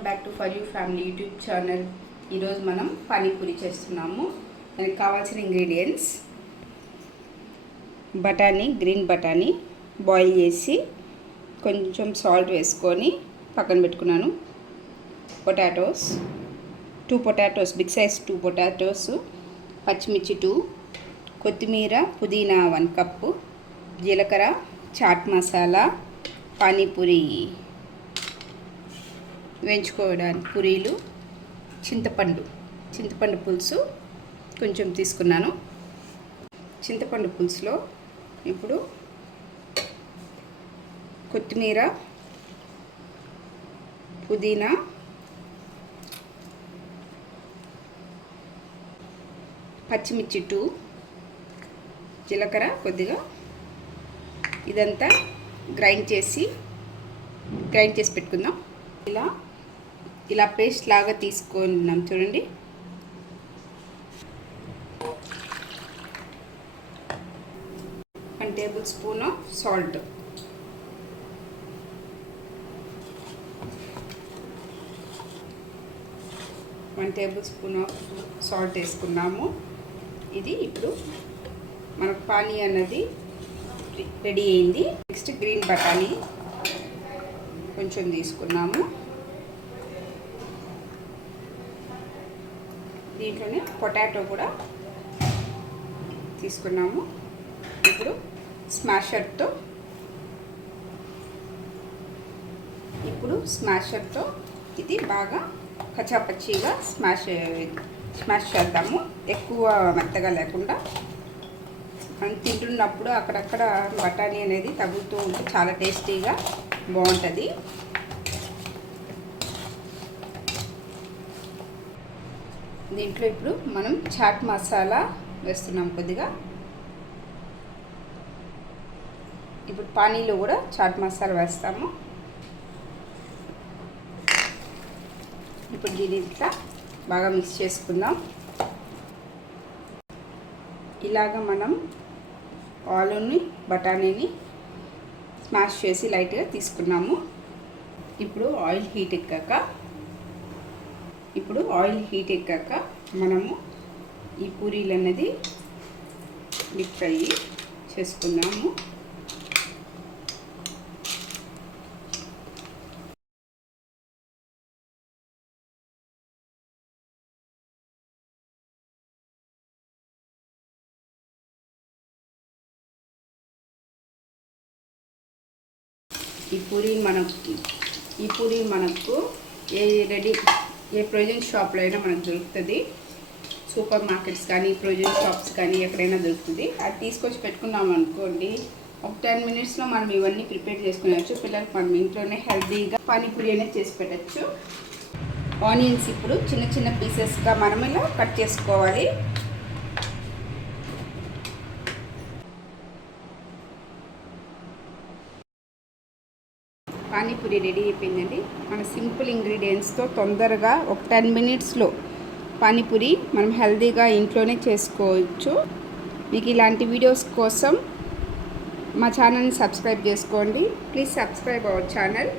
Welcome back to for you family YouTube channel. ఈరోజు మనం పానీపూరి చేస్తున్నాము. దానికి కావాల్సిన ఇంగ్రీడియంట్స్: బఠానీ, గ్రీన్ బఠానీ బాయిల్ చేసి కొంచెం సాల్ట్ వేసుకొని పక్కన పెట్టుకున్నాను. Potatoes 2 potatoes, big size 2 potatoes, పచ్చిమిర్చి 2, కొత్తిమీర పుదీనా 1 కప్పు, జీలకర్ర, చాట్ మసాలా, పానీపూరి వేయించుకోవడానికి పూరీలు, చింతపండు పులుసు కొంచెం తీసుకున్నాను. చింతపండు పులుసులో ఇప్పుడు కొత్తిమీర, పుదీనా, పచ్చిమిర్చి 2, జీలకర్ర కొద్దిగా, ఇదంతా గ్రైండ్ చేసి పెట్టుకుందాం. ఇలా పేస్ట్ లాగా తీసుకున్నాం చూడండి. One table spoon of salt, వేసుకున్నాము. ఇది ఇప్పుడు మనకు పానీ అన్నది రెడీ అయింది. నెక్స్ట్ గ్రీన్ బఠానీ కొంచెం తీసుకున్నాము. దీంట్లోనే పొటాటో కూడా తీసుకున్నాము. ఇప్పుడు స్మాషర్తో ఇది బాగా కచ్చాపచ్చిగా స్మాష్ చేద్దాము. ఎక్కువ మెత్తగా లేకుండా. మనం తింటున్నప్పుడు అక్కడక్కడ బఠానీ అనేది తగులుతూ ఉంటే చాలా టేస్టీగా బాగుంటుంది. దీంట్లో ఇప్పుడు మనం చాట్ మసాలా వేస్తున్నాం కొద్దిగా. ఇప్పుడు పానీలో కూడా చాట్ మసాలా వేస్తాము. ఇప్పుడు దీని ఇట్లా బాగా మిక్స్ చేసుకుందాం. ఇలాగ మనం ఆలుని బఠానీని స్మాష్ చేసి లైట్గా తీసుకున్నాము. ఇప్పుడు ఆయిల్ హీట్ ఎక్కాక మనము ఈ పూరీలు అన్నది డీప్ ఫ్రై చేసుకున్నాము. ఈ పూరీ మనకు ఏ ప్రొవిజన్ షాప్లో అయినా మనకు దొరుకుతుంది. సూపర్ మార్కెట్స్ కానీ ప్రొవిజన్ షాప్స్ కానీ ఎక్కడైనా దొరుకుతుంది. అది తీసుకొచ్చి పెట్టుకున్నాం అనుకోండి, ఒక 10 మినిట్స్లో మనం ఇవన్నీ ప్రిపేర్ చేసుకునేవచ్చు. పిల్లలకు మనం ఇంట్లోనే హెల్తీగా పానీపూరి అనేది చేసి పెట్టచ్చు. ఆనియన్స్ ఇప్పుడు చిన్న చిన్న పీసెస్గా మనం ఇలా కట్ చేసుకోవాలి. పానీపూరి రెడీ అయిపోయిందండి. మన సింపుల్ ఇంగ్రీడియంట్స్తో తొందరగా ఒక 10 మినిట్స్లో పానీపూరి మనం హెల్తీగా ఇంట్లోనే చేసుకోవచ్చు. మీకు ఇలాంటి వీడియోస్ కోసం మా ఛానల్ని సబ్స్క్రైబ్ చేసుకోండి. Please subscribe our channel.